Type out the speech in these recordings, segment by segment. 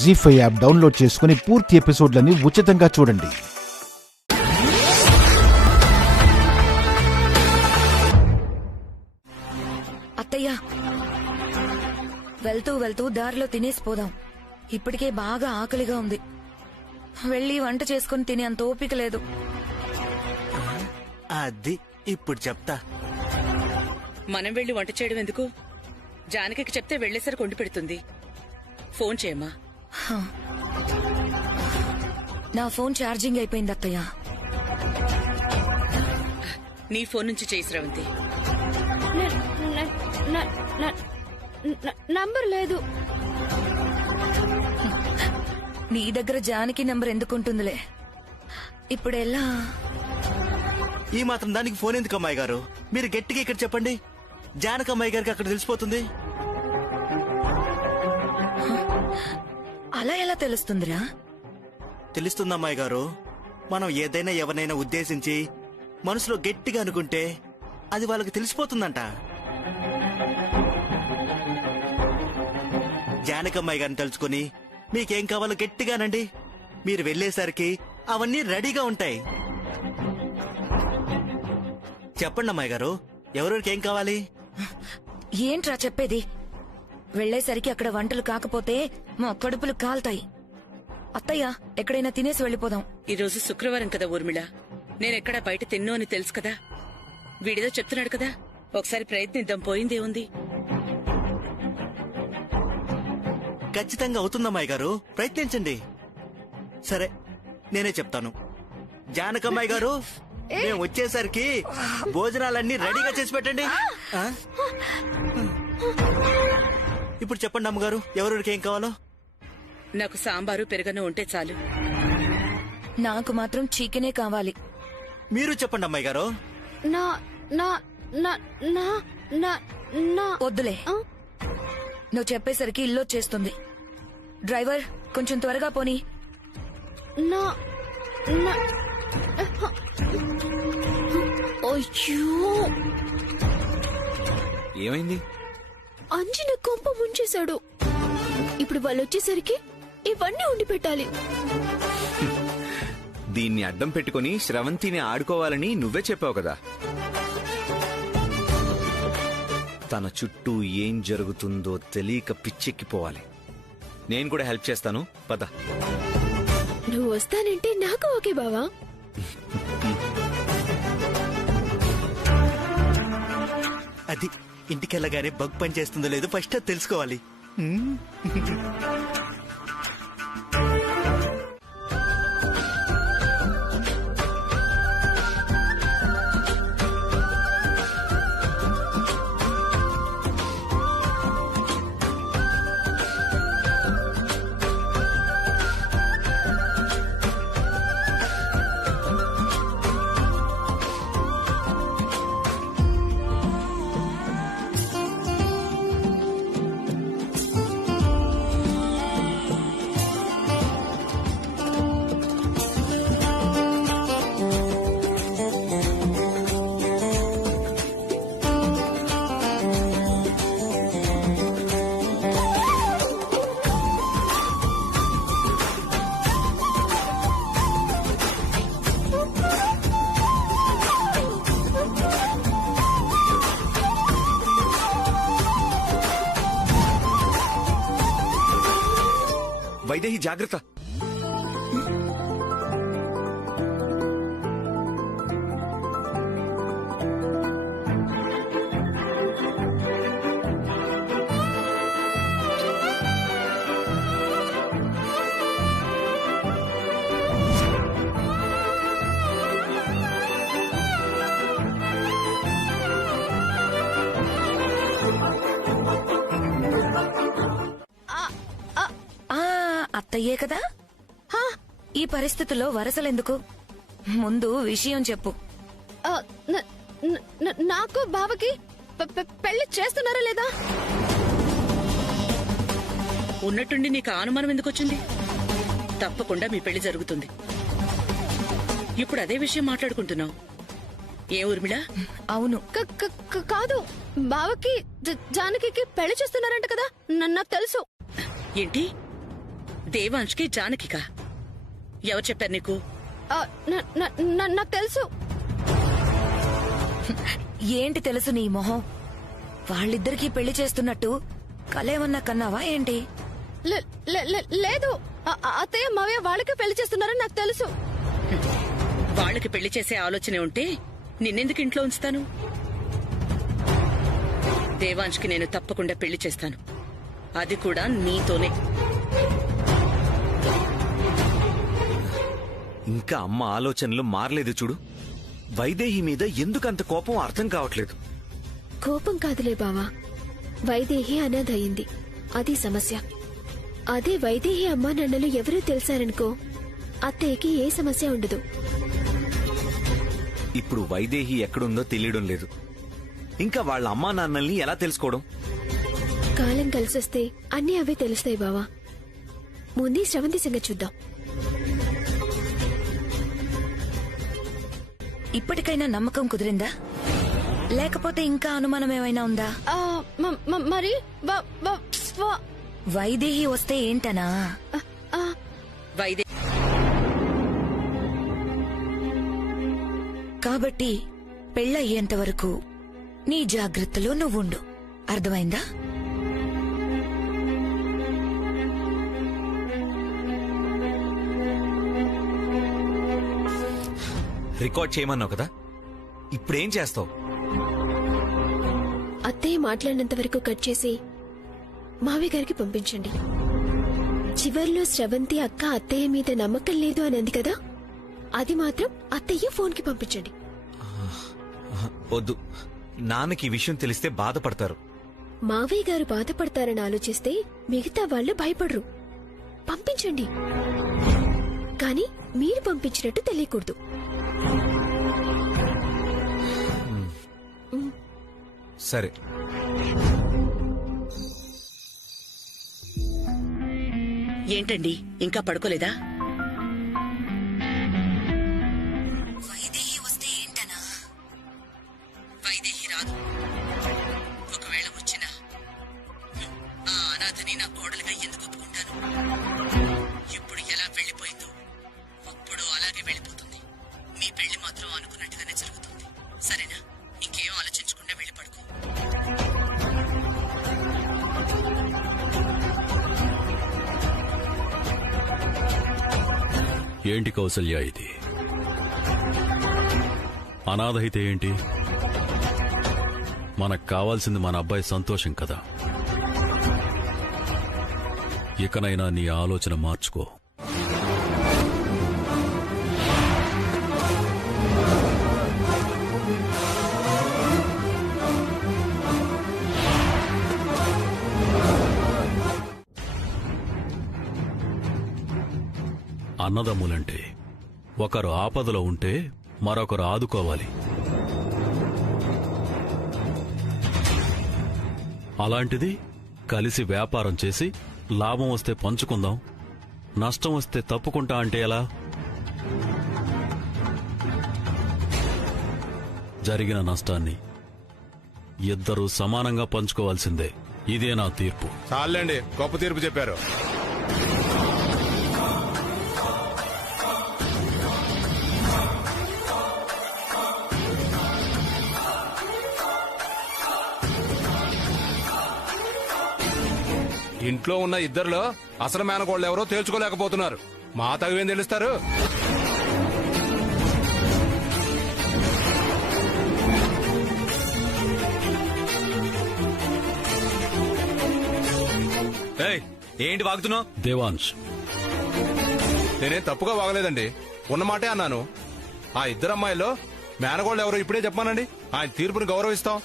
జీ5 app download చేసుకుని పూర్తి ఎపిసోడ్లని ఉచితంగా చూడండి. అత్తయ్య, వెళ్తూ వెళ్తూ దారిలో తినేసిపోదాం. ఇప్పటికే బాగా ఆకలిగా ఉంది. వెళ్ళి వంట చేసుకుని తినే అంత ఓపిక లేదు. అది ఇప్పుడు చెప్తా. మనం వెళ్లి వంట చేయడం ఎందుకు? జానకి చెప్తే వెళ్లేసరికి వండి పెడుతుంది. ఫోన్ చేయమ్మా. నా ఫోన్ ఛార్జింగ్ అయిపోయింది అత్తయ్య. నీ ఫోన్ నుంచి చేయి శ్రవంతి. నంబర్ లేదు. నీ దగ్గర జానకి నంబర్ ఎందుకుంటుందిలే. ఇప్పుడు ఎలా? ఈ మాత్రం దానికి ఫోన్ ఎందుకు అమ్మాయి గారు? మీరు గట్టిగా ఇక్కడ చెప్పండి. జానకి అమ్మాయి గారికి అక్కడ తెలిసిపోతుంది. అలా ఎలా తెలుస్తుందిరా? తెలుస్తుంది అమ్మాయి గారు. మనం ఏదైనా ఎవరినైనా ఉద్దేశించి మనసులో గట్టిగా అనుకుంటే అది వాళ్ళకి తెలిసిపోతుందంట. జానకి అమ్మాయి గారిని తలుచుకుని మీకేం కావాలో గట్టిగానండి. మీరు వెళ్లేసరికి అవన్నీ రెడీగా ఉంటాయి. చెప్పండి అమ్మాయి గారు, ఎవరికి ఏం కావాలి? ఏంట్రా చెప్పేది? వెళ్లేసరికి అక్కడ వంటలు కాకపోతే మా కడుపులు కాల్తాయి. అత్తయ్య, ఎక్కడైనా తినేసి వెళ్లిపోదాం. ఈరోజు శుక్రవారం కదా ఊర్మిళ. నేనెక్కడా బయట తిన్నో అని తెలుసు కదా. వీడిదో చెప్తున్నాడు కదా, ఒకసారి ప్రయత్నిద్దాం. పోయిందే ఉంది. ఖచ్చితంగా అవుతుందమ్మాయి గారు, ప్రయత్నించండి. సరే, నేనే చెప్తాను. జానకమ్మాయి గారు, మేము వచ్చేసరికి భోజనాలన్నీ రెడీగా చేసి పెట్టండి. ఇప్పుడు చెప్పండి అమ్మగారు, ఎవరికి ఏం కావాలో? నాకు సాంబారు పెరుగను ఉంటే చాలు. నాకు మాత్రం చికెనే కావాలి. మీరు చెప్పండి అమ్మాయి గారు. నా నా నా నా నా నా వద్దులే, నువ్వు చెప్పేసరికి ఇల్లు వచ్చేస్తుంది. డ్రైవర్, కొంచెం త్వరగా పోనీ. నా నా అయ్యో, ఏమైంది? అంజన కొంప ముంచేశాడు. ఇప్పుడు వాళ్ళు వచ్చేసరికి ఇవన్నీ ఉండి పెట్టాలి. దీన్ని అడ్డం పెట్టుకుని శ్రవంతిని ఆడుకోవాలని నువ్వే చెప్పావు కదా. తన చుట్టూ ఏం జరుగుతుందో తెలియక పిచ్చెక్కిపోవాలి. నేను కూడా హెల్ప్ చేస్తాను, పద. నువ్వు వస్తానంటే నాకు ఓకే బావా. అది ఇంటికెళ్ళగానే బగ్ పని చేస్తుందో లేదో ఫస్ట్ అది తెలుసుకోవాలి. వైదేహి, జాగ్రత్త. అత్తయ్యే కదా. ఈ పరిస్థితుల్లో వరసలెందుకు? ముందు విషయం చెప్పు. నాకు బావకి పెళ్లి చేస్తున్నారా లేదా? ఉన్నట్టుండి నీకు అనుమానం ఎందుకు వచ్చింది? తప్పకుండా మీ పెళ్లి జరుగుతుంది. ఇప్పుడు అదే విషయం మాట్లాడుకుంటున్నావు. ఏ ఊర్మిళ? అవును. కాదు, బావకి జానకి పెళ్లి చేస్తున్నారంట కదా. నాకు తెలుసు. ఏంటి? దేవాంష్కి జానకికా? ఎవరు చెప్పారు నీకు? నాకు తెలుసు. ఏంటి తెలుసు నీ మొహం? వాళ్ళిద్దరికీ పెళ్లి చేస్తున్నట్టు కలేమన్నా కన్నావా ఏంటి? లేదు, అత్తయ్య మావయ్య వాళ్ళకి పెళ్లి చేస్తున్నారని నాకు తెలుసు. వాళ్ళకి పెళ్లి చేసే ఆలోచనే ఉంటే నిన్నెందుకు ఇంట్లో ఉంచుతాను? దేవాంష్కి నేను తప్పకుండా పెళ్లి చేస్తాను, అది కూడా నీతోనే. ఇంకా అమ్మ ఆలోచనలు మారలేదు చూడు. వైదేహి మీద ఎందుకంత కోపం అర్థం కావట్లేదు. కోపం కాదులే బావా, వైదేహి అనాథ అయింది, అది సమస్య. అదే వైదేహి అమ్మా నాన్నలు ఎవరూ తెలిసారనుకో, అత్తయ్యకి ఏ సమస్య ఉండదు. ఇప్పుడు వైదేహి ఎక్కడుందో తెలియడం లేదు. ఇంకా వాళ్ళ అమ్మా నాన్నల్ని ఎలా తెలుసుకోవడం? కాలం కలిసొస్తే అన్నీ అవే తెలుస్తాయి బావా. ముందే శ్రవంతి సంగతి చూద్దాం. ఇప్పటికైనా నమ్మకం కుదిరిందా, లేకపోతే ఇంకా అనుమానం ఏమైనా ఉందా? మరి వైదేహి వస్తే ఏంటనా? వైదే కాబట్టి పెళ్ళయ్యేంత వరకు నీ జాగ్రత్తలో నువ్వుండు, అర్థమైందా? రికార్డ్ చేయమన్నావు కదా, ఇప్పుడేం చేస్తావు? అత్తయ్య మాట్లాడినంత వరకు కట్ చేసి మావి గారికి పంపించండి. చివర్లో శ్రవంతి అక్క అత్తయ్య మీద నమ్మకం లేదు అని అంది కదా, అది మాత్రం అత్తయ్య ఫోన్కి పంపించండి. వద్దు, నాన్నకి ఈ విషయం తెలిస్తే బాధపడతారు. మావయ్య గారు బాధపడతారని ఆలోచిస్తే మిగతా వాళ్ళు భయపడరు. పంపించండి, కానీ మీరు పంపించినట్టు తెలియకూడదు. సరే. ఏంటండి ఇంకా పడుకోలేదా? వైదేహి వస్తే ఏంటనా? వైదేహి రాదు. ఒకవేళ వచ్చినా ఆ అనాథని నా కోడలుగా ఎందుకు ఒప్పుకుంటాను? ఇప్పుడు ఎలా వెళ్లిపోయిందో అప్పుడు అలాగే వెళ్ళిపోతుంది. మీ పెళ్లి మాత్రం అనుకున్నట్టుగానే జరుగుతుంది, సరేనా? ఇంకేం ఆలోచించకుండా వెళ్ళి పడుకో. ఏంటి కౌసల్య ఇది? అనాథ అయితే ఏంటి? మనకు కావాల్సింది మన అబ్బాయి సంతోషం కదా. ఇకనైనా నీ ఆలోచన మార్చుకో. అన్నదమ్ములంటే ఒకరు ఆపదలో ఉంటే మరొకరు ఆదుకోవాలి. అలాంటిది కలిసి వ్యాపారం చేసి లాభం వస్తే పంచుకుందాం, నష్టం వస్తే తప్పుకుంటా అంటే ఎలా? జరిగిన నష్టాన్ని ఇద్దరూ సమానంగా పంచుకోవాల్సిందే. ఇదే నా తీర్పు. చాలండి, గొప్ప తీర్పు చెప్పారు. ఇంట్లో ఉన్న ఇద్దరులో అసలు మేనకోళ్ళు ఎవరో తేల్చుకోలేకపోతున్నారు. మా తగువేం తెలుస్తారు? ఏంటి వాగుతున్నావు? దేవాంశ్, నేనేం తప్పుగా వాగలేదండి, ఉన్నమాటే అన్నాను. ఆ ఇద్దరు అమ్మాయిల్లో మేనకోళ్ళు ఎవరో ఇప్పుడే చెప్పానండి. ఆయన తీర్పుని గౌరవిస్తాం.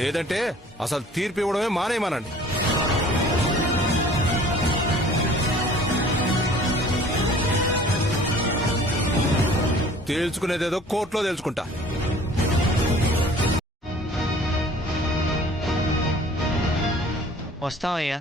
లేదంటే అసలు తీర్పు ఇవ్వడమే మానేయమనండి. తేల్చుకునేదేదో కోర్టులో తేల్చుకుంటా. వస్తామయ్యా.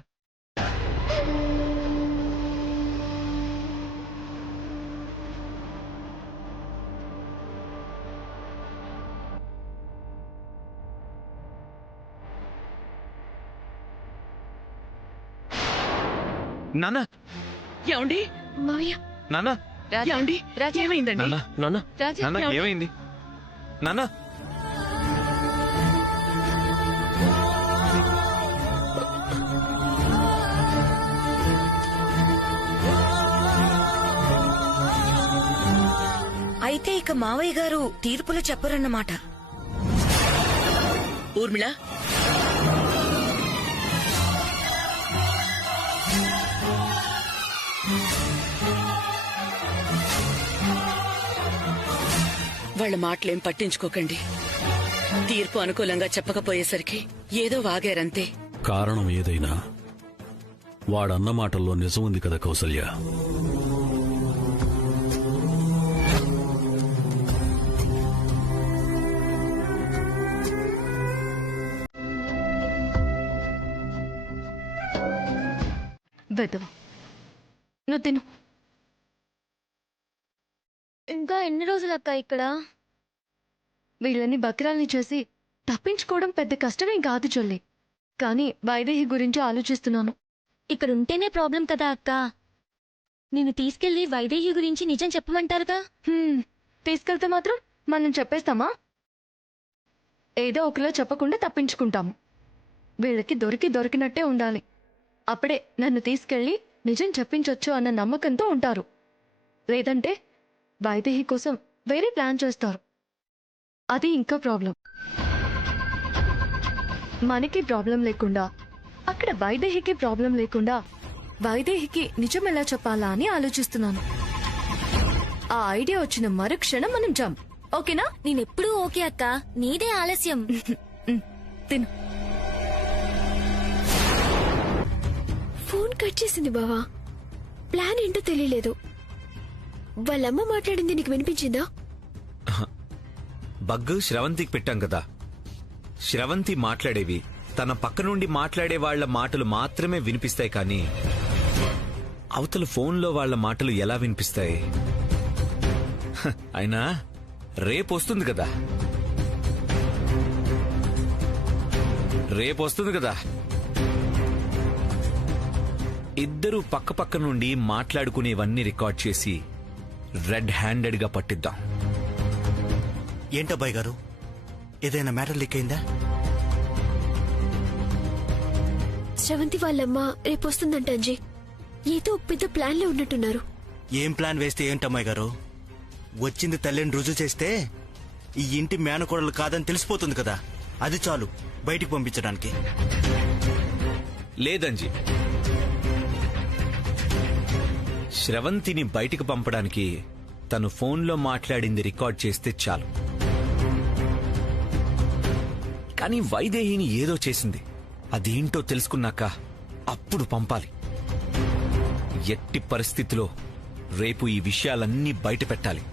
నాన్న ఏమండి మావయ్య నాన్న ఏమండి ఏమైందండి నాన్న నాన్న నాన్న ఏమైంది నాన్న అయితే ఇక మావయ్య గారు తీర్పులు చెప్పరన్నమాట. ఊర్మిళ, వాళ్ళ మాటలేం పట్టించుకోకండి. తీర్పు అనుకూలంగా చెప్పకపోయేసరికి ఏదో వాగారంతే. కారణం ఏదైనా వాడన్న మాటల్లో నిజం ఉంది కదా కౌసల్య. వెదవా, నువ్వు తిను. ఇంకా ఎన్ని రోజులు అక్క ఇక్కడ? వీళ్ళని బక్రాల్ని చేసి తప్పించుకోవడం పెద్ద కష్టమేం కాదు చెల్లి. కానీ వైదేహి గురించి ఆలోచిస్తున్నాను. ఇక్కడ ఉంటేనే ప్రాబ్లం కదా అక్క. నిన్ను తీసుకెళ్లి వైదేహి గురించి నిజం చెప్పమంటారుగా. తీసుకెళ్తే మాత్రం మనం చెప్పేస్తామా? ఏదో ఒకలా చెప్పకుండా తప్పించుకుంటాము. వీళ్ళకి దొరికినట్టే ఉండాలి. అప్పుడే నన్ను తీసుకెళ్లి నిజం చెప్పించొచ్చు అన్న నమ్మకంతో ఉంటారు. లేదంటే వైదేహి కోసం వేరే ప్లాన్ చేస్తారు. అది ఇంకా ప్రాబ్లం. మనకి ప్రాబ్లం లేకుండా, అక్కడ వైదేహికి ప్రాబ్లం లేకుండా వైదేహికి నిజం ఎలా చెప్పాలా అని ఆలోచిస్తున్నాను. ఆ ఐడియా వచ్చిన మరుక్షణం మనం జంప్. ఓకేనా? నేనెప్పుడూ ఓకే అక్క, నీదే ఆలస్యం. తిను. ఫోన్ కట్ చేసింది బావా. ప్లాన్ ఏంటో తెలియలేదు. వాళ్ళమ్మ మాట్లాడింది నీకు వినిపించిందా? బగ్గు శ్రవంతికి పెట్టాం కదా. శ్రవంతి మాట్లాడేవి తన పక్క నుండి మాట్లాడే వాళ్ల మాటలు మాత్రమే వినిపిస్తాయి, కానీ అవతల ఫోన్లో వాళ్ల మాటలు ఎలా వినిపిస్తాయి? అయినా రేపొస్తుంది కదా. ఇద్దరూ పక్క నుండి మాట్లాడుకునేవన్నీ రికార్డ్ చేసి రెడ్ హ్యాండెడ్ గా పట్టిద్దాం. ఏంటబ్బాయి గారు, ఏదైనా మ్యాటర్ లీక్ అయిందా? శ్రవంతి వాళ్ళమ్మ రేపు వస్తుందంట అంజీ. ఏదో పెద్ద ప్లాన్ లో ఉన్నట్టున్నారు. ఏం ప్లాన్ వేస్తే ఏంటమ్మాయి గారు? వచ్చింది తల్లిని రుజువు చేస్తే ఈ ఇంటి మేనకోడలు కాదని తెలిసిపోతుంది కదా. అది చాలు బయటికి పంపించడానికి. లేదంజీ, శ్రవంతిని బయటికి పంపడానికి తను ఫోన్లో మాట్లాడింది రికార్డ్ చేస్తే చాలు. కానీ వైదేహిని ఏదో చేసింది. అదేంటో తెలుసుకున్నాక అప్పుడు పంపాలి. ఎట్టి పరిస్థితిలో రేపు ఈ విషయాలన్నీ బయట పెట్టాలి.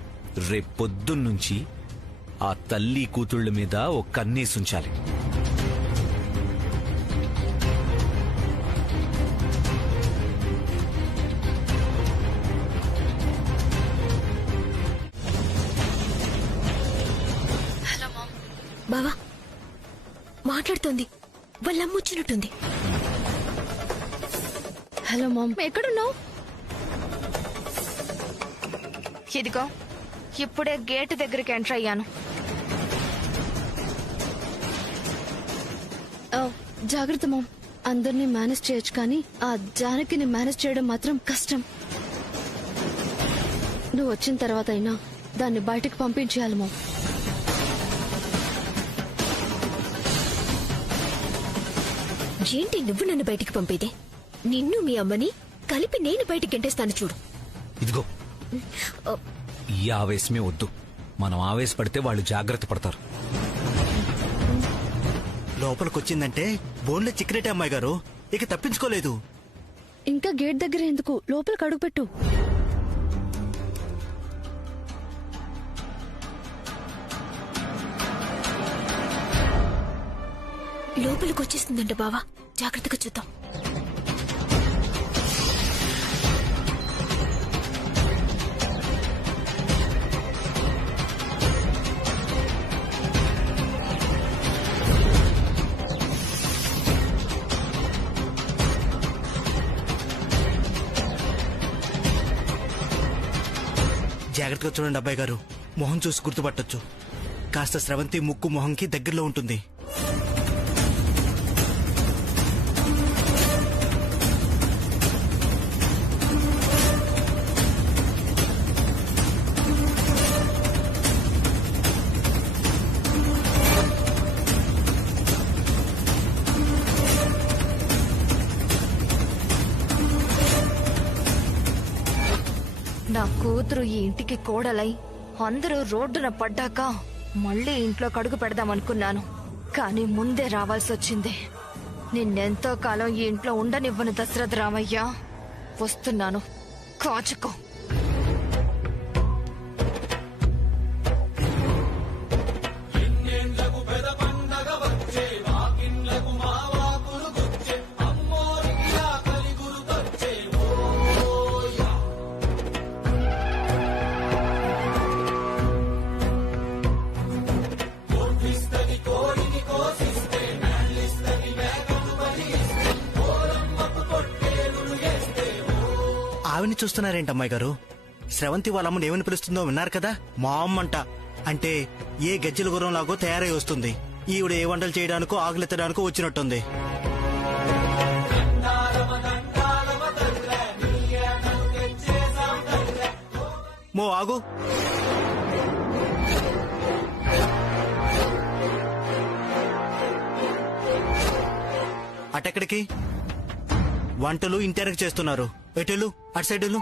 రేపొద్దున్నుంచి ఆ తల్లి కూతుళ్ల మీద ఓ కన్నేసుంచాలి. బావా మాట్లాడుతోంది. వాళ్ళమ్మ వచ్చినట్టుంది. హలో మామ్, ఎక్కడున్నావు? ఇదిగో ఇప్పుడే గేటు దగ్గరికి ఎంటర్ అయ్యాను. జాగ్రత్త మామ్. అందరినీ మేనేజ్ చేయొచ్చు, కానీ ఆ జానకిని మేనేజ్ చేయడం మాత్రం కష్టం. నువ్వు వచ్చిన తర్వాత అయినా దాన్ని బయటకు పంపించేయాలి మామ్. ఏంటి నువ్వు నన్ను బయటికి పంపేదే? నిన్ను మీ అమ్మని కలిపి నేను బయటికి గెంటేస్తాను చూడు. ఇదిగో ఈ ఆవేశమే వద్దు. మనం ఆవేశపడితే వాళ్ళు జాగ్రత్త పడతారు. లోపలికొచ్చిందంటే బోన్లో చిక్కినట్టే అమ్మాయి గారు. ఇక తప్పించుకోలేదు. ఇంకా గేట్ దగ్గర ఎందుకు? లోపలికి అడుగుపెట్టు. లోపలికి వచ్చేస్తుందంట బావా, జాగ్రత్తగా చూద్దాం. జాగ్రత్తగా చూడండి అబ్బాయి గారు, మొహం చూసి గుర్తుపట్టొచ్చు. కాస్త స్రవంతి ముక్కు మొహంకి దగ్గరలో ఉంటుంది. నా కూతురు ఈ ఇంటికి కోడలై అందరూ రోడ్డున పడ్డాక మళ్ళీ ఇంట్లో కడుగు పెడదామనుకున్నాను. కానీ ముందే రావాల్సి వచ్చింది. నిన్నెంతో కాలం ఈ ఇంట్లో ఉండనివ్వను దశరథ రామయ్య. వస్తున్నాను, కాచుకో. ఆవిని చూస్తున్నారేంటి అమ్మాయి గారు? స్రవంతి వాళ్ళ అమ్మని ఏమని పిలుస్తుందో విన్నారు కదా? మా అమ్మంట. అంటే ఏ గజ్జల గుర్రం లాగో తయారై వస్తుంది. ఈవిడ ఏ వంటలు చేయడానికో ఆకులెత్తడానికో వచ్చినట్టుంది. మో ఆగు. అటెక్కడికి? వంటలు ఇంటెనక చేస్తున్నారు. ఎటెలు, అటు సైడ్ వెళ్ళు.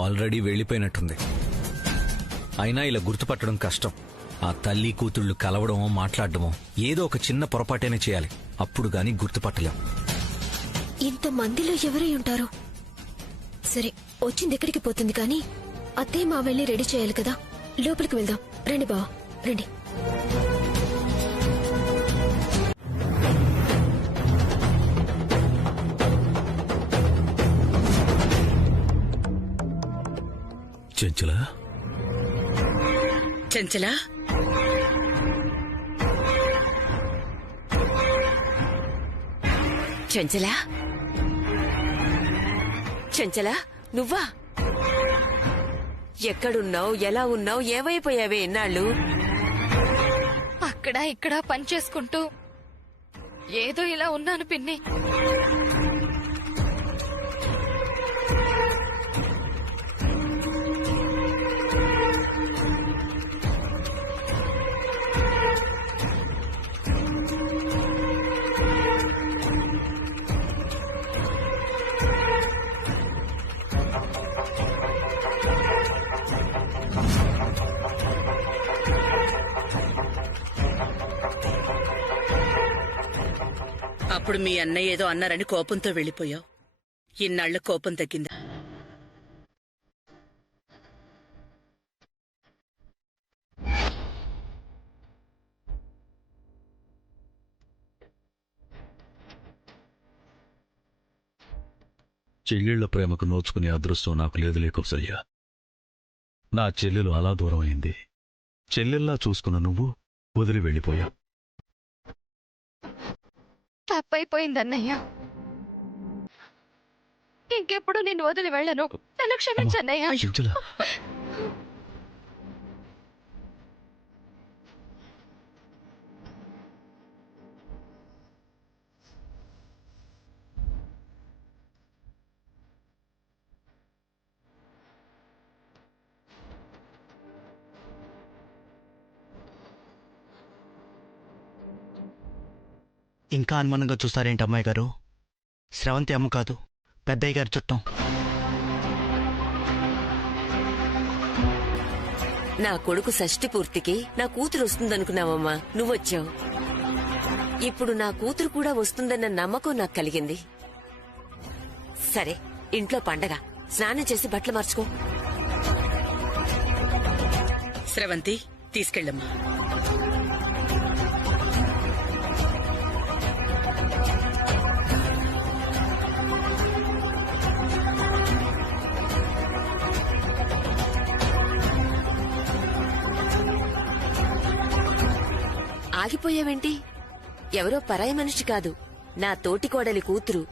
ఆల్రెడీ వెళ్ళిపోయినట్టుంది. అయినా ఇలా గుర్తుపట్టడం కష్టం. ఆ తల్లి కూతుళ్ళు కలవడమో మాట్లాడడమో ఏదో ఒక చిన్న పొరపాటైనా చేయాలి. అప్పుడు గాని గుర్తుపట్టలేం. ఇంతమందిలో ఎవరై ఉంటారు? సరే, వచ్చింది ఎక్కడికి పోతుంది కానీ అత్తయ్య మా వెళ్ళి రెడీ చేయాలి కదా. లోపలికి వెళ్దాం. రండి బావ, రండి. చెంచల, చెంచలా, చెంచలా, చెంచలా, నువ్వా? ఎక్కడున్నావు? ఎలా ఉన్నావు? ఏమైపోయావే ఇన్నాళ్ళు? అక్కడ ఇక్కడ పని చేసుకుంటూ ఏదో ఇలా ఉన్నాను పిన్ని. అప్పుడు మీ అన్నయ్య ఏదో అన్నారని కోపంతో వెళ్ళిపోయావు. ఇన్నాళ్ల కోపం తగ్గిందా? చెల్లెళ్ల ప్రేమకు నోచుకునే అదృష్టం నాకు లేదులే కౌసల్య. నా చెల్లెలు అలా దూరం అయింది. చెల్లెల్లా చూసుకున్న నువ్వు వదిలి వెళ్ళిపోయా. తప్పైపోయింది అన్నయ్య. ఇంకెప్పుడు నిన్ను వదిలి వెళ్ళను. నన్ను క్షమించన్నయ్య. చెంచల, ఇంకా అనుమానంగా చూస్తారేంటి అమ్మాయి గారు? స్రవంతి అమ్మ కాదు, పెద్దయ్య గారి చుట్టం. నా కొడుకు షష్ఠి పూర్తికి నా కూతురు వస్తుందనుకున్నావమ్మా, నువ్వొచ్చావు. ఇప్పుడు నా కూతురు కూడా వస్తుందన్న నమ్మకం నాకు కలిగింది. సరే, ఇంట్లో పండగ. స్నానం చేసి బట్టలు మార్చుకో. స్రవంతి, తీసుకెళ్ళమ్మా. ఆగిపోయావేంటి? ఎవరో పరాయి మనిషి కాదు, నా తోటి కోడలి కూతురు.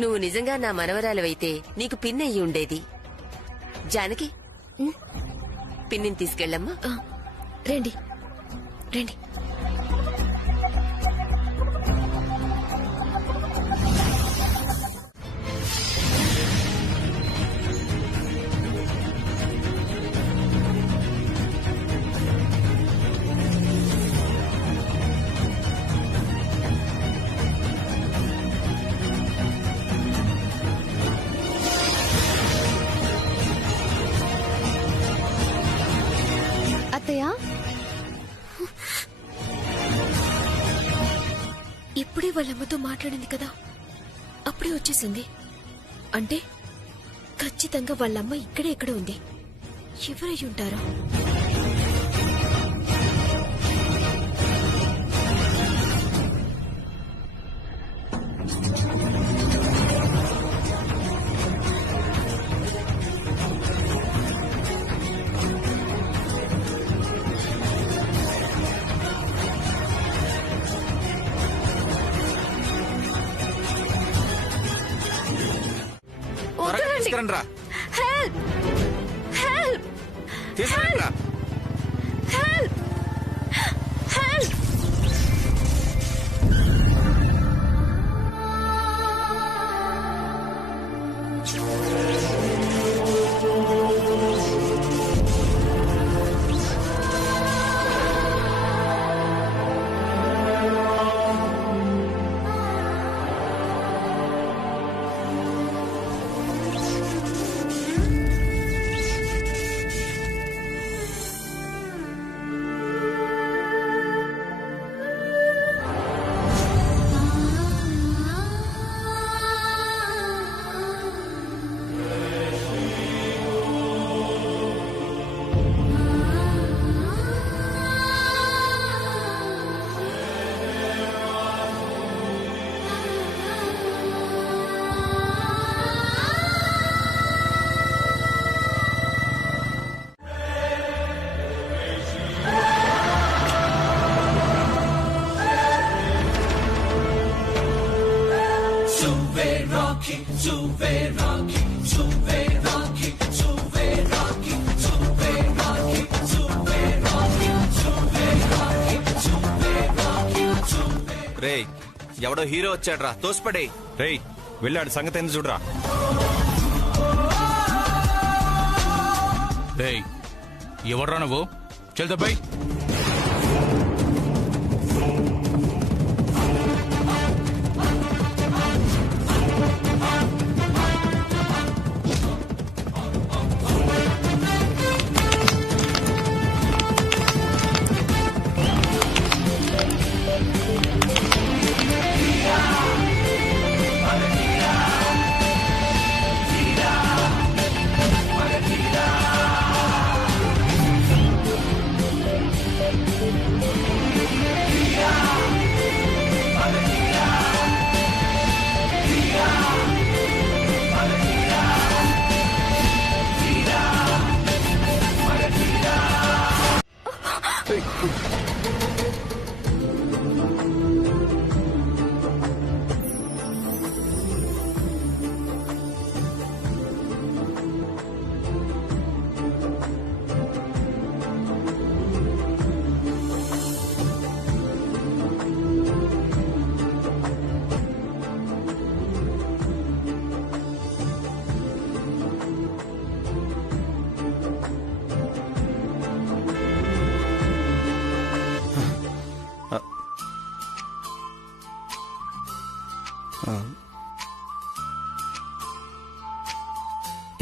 నువ్వు నిజంగా నా మనవరాలవైతే నీకు పిన్నయ్యి ఉండేది. జానకి, పిన్నిని తీసుకెళ్ళమ్మా. రండి రండి. అత్తయ్య, ఇప్పుడే వాళ్ళమ్మతో మాట్లాడింది కదా, అప్పుడే వచ్చేసింది అంటే ఖచ్చితంగా వాళ్ళమ్మ ఇక్కడే ఎక్కడ ఉంది. ఎవరై ఉంటారో? తీసుకురండి రా. హెల్ప్! హెల్ప్! తీసుకురండి రా. హెల్ప్! హెల్ప్! రేయ్, ఎవడో హీరో వచ్చాడ్రా, తోసిపడే. రేయ్, వెళ్ళాడు సంగతి ఎందుకు చూడరా. రేయ్, ఎవడ్రా నువ్వు? చల్తా బై.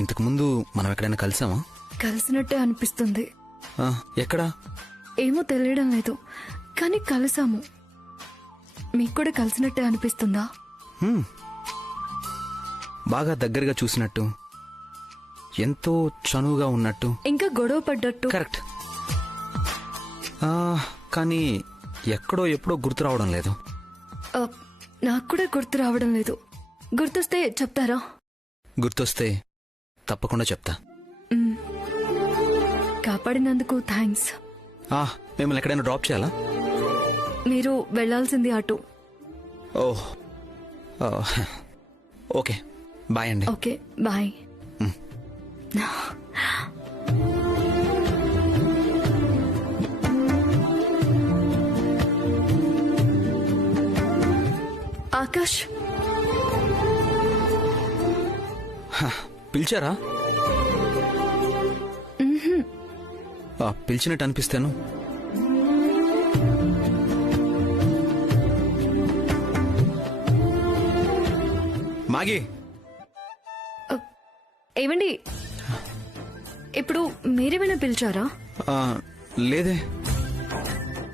ఇంతకు ముందు మనం ఎక్కడైనా కలిసామా? కలిసినట్టే అనిపిస్తుంది. ఎక్కడా? ఏమో తెలియడం లేదు, కానీ కలిసాము. మీకు కూడా కలిసినట్టే అనిపిస్తుందా? బాగా దగ్గరగా చూసినట్టు, ఎంతో చనువుగా ఉన్నట్టు, ఇంకా గొడవ పడ్డట్టు. కరెక్ట్. కానీ ఎక్కడో ఎప్పుడో గుర్తు రావడం లేదు. నాకు కూడా గుర్తు రావడం లేదు. గుర్తొస్తే చెప్తారా? గుర్తొస్తే తప్పకుండా చెప్తా. కాపాడినందుకు థ్యాంక్స్. మిమ్మల్ని ఎక్కడైనా డ్రాప్ చేయాలా? మీరు వెళ్ళాల్సింది అటు. ఓహ్ ఓకే బాయ్ అండి. Okay bye. ఆకాష్, పిలిచారా? పిలిచినట్టు అనిపిస్తాను. మాగి, ఏమండి ఇప్పుడు మీరేమైనా పిలిచారా? లేదే.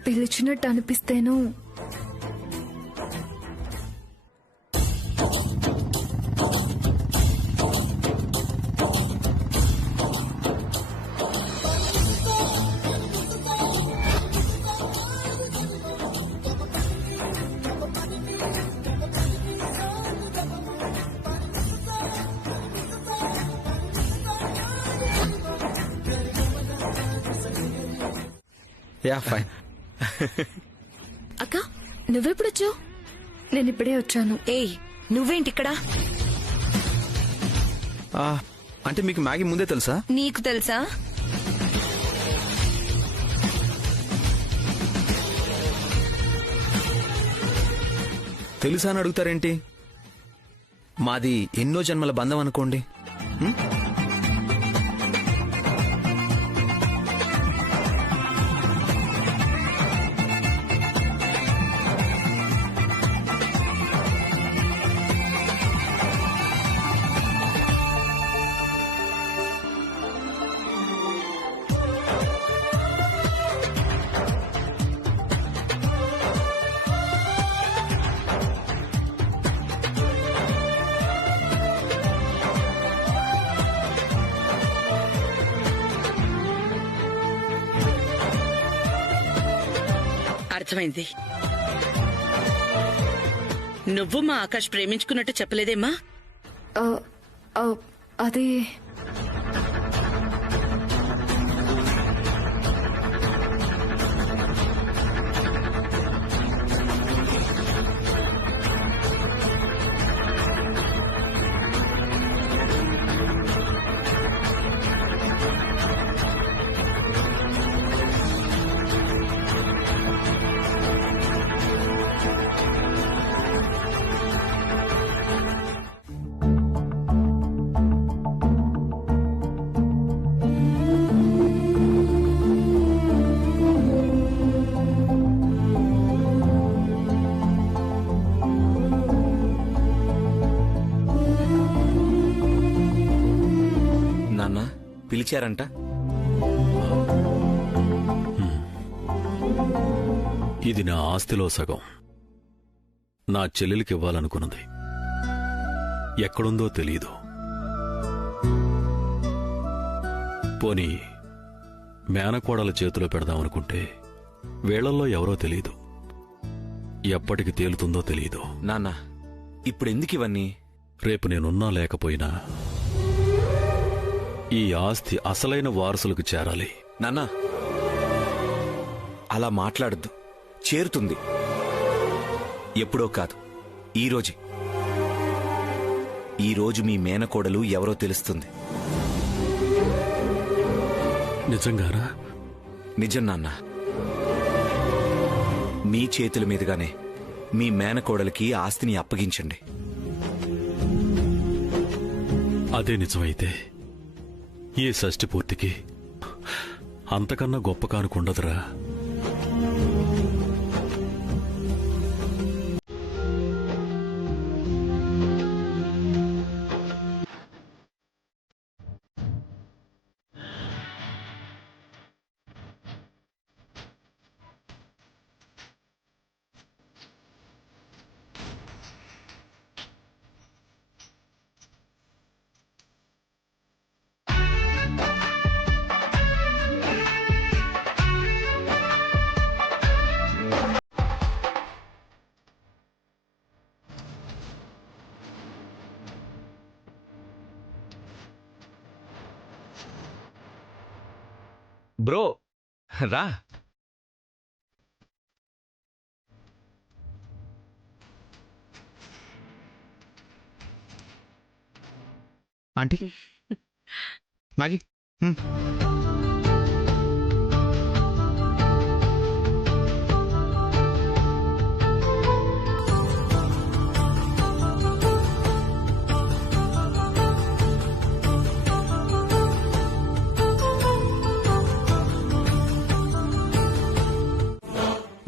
పిలిచినట్టు అనిపిస్తేను. Yeah fine. అక్క నువ్వెప్పుడొచ్చావు? నేను ఇప్పుడే వచ్చాను. ఏయ్ నువ్వేంటి ఇక్కడ? అంటే మీకు మ్యాగీ ముందే తెలుసా? నీకు తెలుసా? తెలుసా అని అడుగుతారేంటి? మాది ఎన్నో జన్మల బంధం అనుకోండి. అర్థమైంది. నువ్వు మా ఆకాష్ ప్రేమించుకున్నట్టు చెప్పలేదేమ్మా? అది పిలిచారంట. ఇది నా ఆస్తిలో సగం. నా చెల్లెలికి ఇవ్వాలనుకున్నది. ఎక్కడుందో తెలీదు. పోనీ మేనకోడల చేతిలో పెడదామనుకుంటే వేళల్లో ఎవరో తెలీదు. ఎప్పటికి తేలుతుందో తెలీదు. నాన్న ఇప్పుడెందుకు ఇవన్నీ? రేపు నేనున్నా లేకపోయినా ఈ ఆస్తి అసలైన వారసులకు చేరాలి. నాన్న అలా మాట్లాడద్దు. చేరుతుంది. ఎప్పుడో కాదు, ఈరోజే. ఈరోజు మీ మేనకోడలు ఎవరో తెలుస్తుంది. నిజంగానా? నిజం నాన్న. మీ చేతుల మీదుగానే మీ మేనకోడలికి ఆస్తిని అప్పగించండి. అదే నిజమైతే ఈ షష్ఠి పూర్తికి అంతకన్నా గొప్ప కానుకుండదురా. బ్రో రా. ఆంటీ మ్యాగీ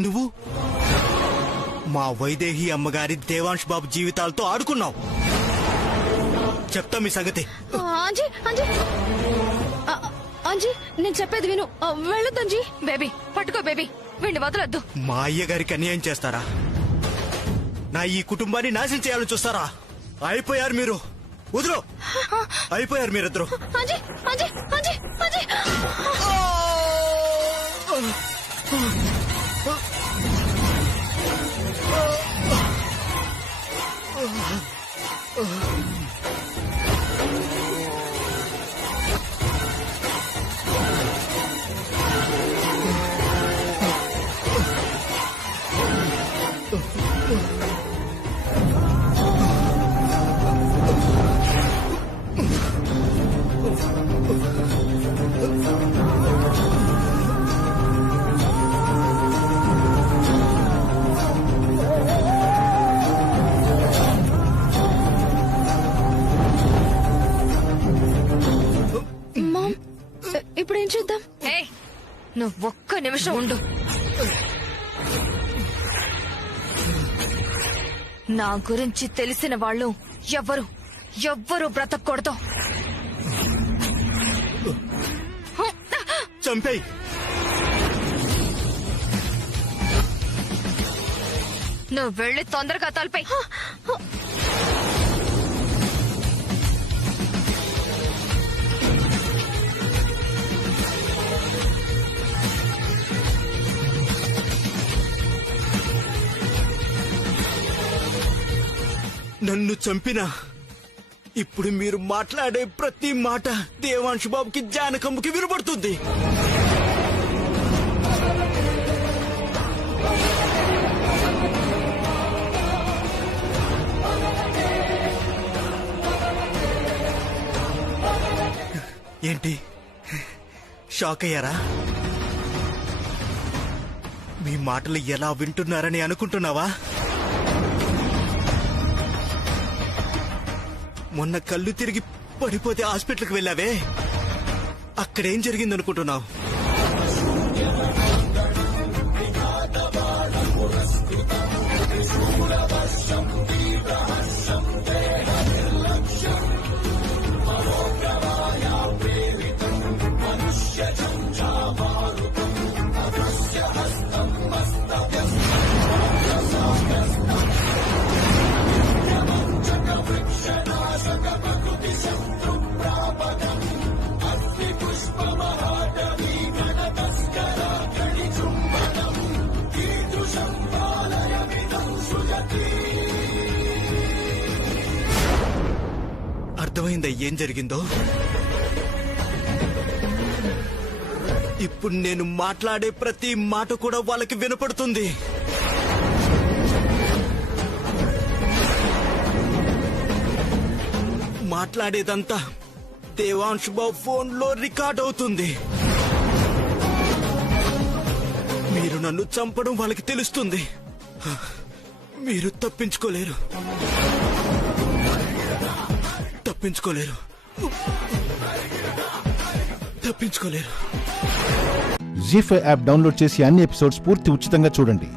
నువ్వు మా వైదేహి అమ్మగారి దేవాంశ్ బాబు జీవితాలతో ఆడుకున్నావు. చెప్తా మీ సంగతి. అంజీ అంజీ అంజీ నేను చెప్పేది విను. వెళ్ళొద్దు అంజీ. బేబీ పట్టుకో బేబీ, వీడిని వదలొద్దు. మా అయ్యగారికి అన్యాయం చేస్తారా? నా ఈ కుటుంబాన్ని నాశనం చేయాలని చూస్తారా? అయిపోయారు మీరు. వదులు. అయిపోయారు మీరిద్దరు. అంజీ అంజీ అంజీ అంజీ ఇప్పుడు ఏం చేద్దాం? నువ్వు ఒక్క నిమిషం ఉండు. నా గురించి తెలిసిన వాళ్ళు ఎవ్వరు బ్రతకూడదు. చంపేయ్. నువ్వు వెళ్ళి తొందరగా తలపై. నన్ను చంపినా ఇప్పుడు మీరు మాట్లాడే ప్రతి మాట దేవాంశ్ బాబుకి జానకమ్మకి వినబడుతుంది. ఏంటి షాక్ అయ్యారా? మీ మాటలు ఎలా వింటున్నారని అనుకుంటున్నావా? మొన్న కళ్ళు తిరిగి పడిపోతే హాస్పిటల్కి వెళ్ళావే, అక్కడేం జరిగిందనుకుంటున్నావు? అర్థమైందా ఏం జరిగిందో? ఇప్పుడు నేను మాట్లాడే ప్రతి మాట కూడా వాళ్ళకి వినపడుతుంది. మాట్లాడేదంతా దేవాంశ్ బాబు ఫోన్లో రికార్డ్ అవుతుంది. మీరు నన్ను చంపడం వాళ్ళకి తెలుస్తుంది. మీరు తప్పించుకోలేరు. జీ5 యాప్ డౌన్లోడ్ చేసి అన్ని ఎపిసోడ్స్ పూర్తి ఉచితంగా చూడండి.